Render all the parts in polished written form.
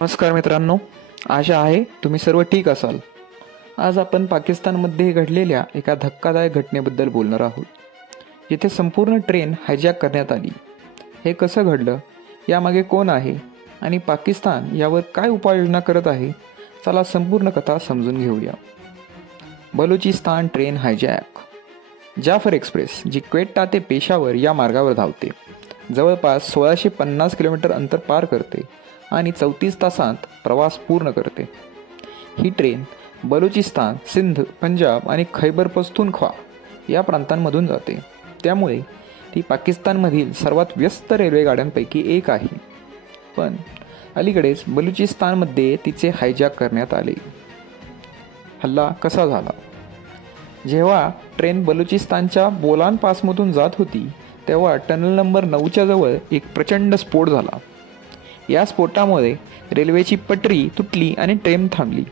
नमस्कार मित्रांनो, आशा आहे तुम्ही सर्व ठीक असाल. आज आपण पाकिस्तानमध्ये घडलेल्या एका धक्कादायक घटनेबद्दल बोलणार आहोत, जिथे संपूर्ण ट्रेन हायजॅक करण्यात आली. हे कसं घडलं, यामागे कोण आहे आणि पाकिस्तान यावर काय उपाययोजना करत आहे, चला संपूर्ण कथा समजून घेऊया. Balochistan train hijack. Jaffar express, जी क्वेटा ते पेशावर या मार्गावर धावते, जवळपास 1650 किलोमीटर अंतर पार करते आणि 34 तासांत प्रवास पूर्ण करते. ही ट्रेन बलुचिस्तान, सिंध, पंजाब आणि खैबर पख्तूनख्वा या प्रांतांमधून जाते. त्यामुळे ती पाकिस्तानमधील सर्वात व्यस्त रेल्वे गाड्यांपैकी एक आहे. पण अलीकडेच बलुचिस्तानमध्ये तिचे हायजॅक करण्यात आले. हल्ला कसा झाला? जेव्हा ट्रेन बलुचिस्तानच्या बोलान पासमधून जात होती, तेव्हा टनल नंबर 9च्या जवळ एक प्रचंड स्फोट झाला. या स्फोटामुळे रेल्वेची पटरी तुटली आणि ट्रेन थांबली.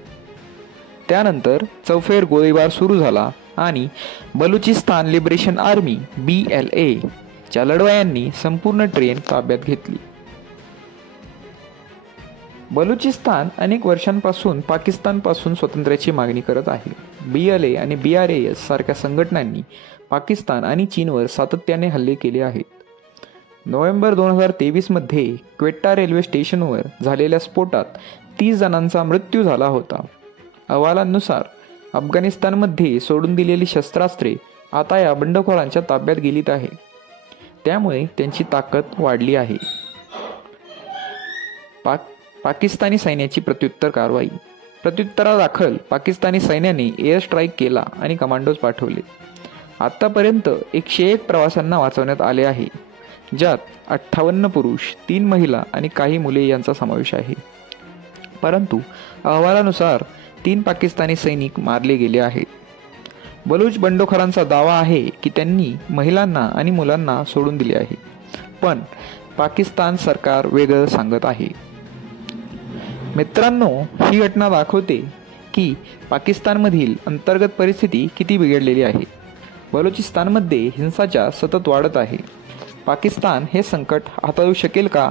त्यानंतर चौफेर गोळीबार सुरू झाला आणि बलुचिस्तान लिबरेशन आर्मी BLA च्या लढवयांनी संपूर्ण ट्रेन ताब्यात घेतली. बलुचिस्तान अनेक वर्षांपासून पाकिस्तानपासून स्वातंत्र्याची मागणी करत आहे. BLA आणि BRAS सारख्या संघटनांनी पाकिस्तान आणि चीनवर सातत्याने हल्ले केले आहेत. नोव्हेंबर 2023 मध्ये क्वेटा रेल्वे स्टेशनवर झालेल्या स्फोटात 30 जणांचा मृत्यू झाला होता. अहवालांनुसार अफगाणिस्तानमध्ये सोडून दिलेली शस्त्रास्त्रे आता या बंडखोरांच्या ताब्यात गेलीत आहे. त्यामुळे त्यांची ताकद वाढली आहे. पाकिस्तानी सैन्याची प्रत्युत्तर कारवाई. प्रत्युत्तरादाखल पाकिस्तानी सैन्याने एअर स्ट्राईक केला आणि कमांडोज पाठवले. आतापर्यंत 101 प्रवाशांना वाचवण्यात आले आहे, ज्यात 58 पुरुष, 3 महिला आणि काही मुले यांचा समावेश आहे. परंतु अहवालानुसार 3 पाकिस्तानी सैनिक मारले गेले आहेत. बलूच बंडखोरांचा दावा आहे की त्यांनी महिलांना आणि मुलांना सोडून दिले आहे, पण पाकिस्तान सरकार वेगळं सांगत आहे. मित्रांनो, ही घटना दाखवते की पाकिस्तानमधील अंतर्गत परिस्थिती किती बिघडलेली आहे. बलुचिस्तानमध्ये हिंसाचार सतत वाढत आहे. पाकिस्तान हे संकट हाताळू शकेल का?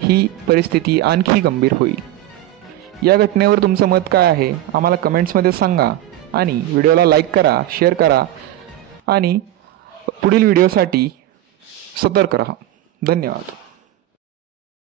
ही परिस्थिती आणखी गंभीर होईल. या घटनेवर तुमचं मत काय आहे, आम्हाला कमेंट्समध्ये सांगा आणि व्हिडिओला लाईक करा, शेअर करा आणि पुढील व्हिडिओसाठी सतर्क राहा. धन्यवाद.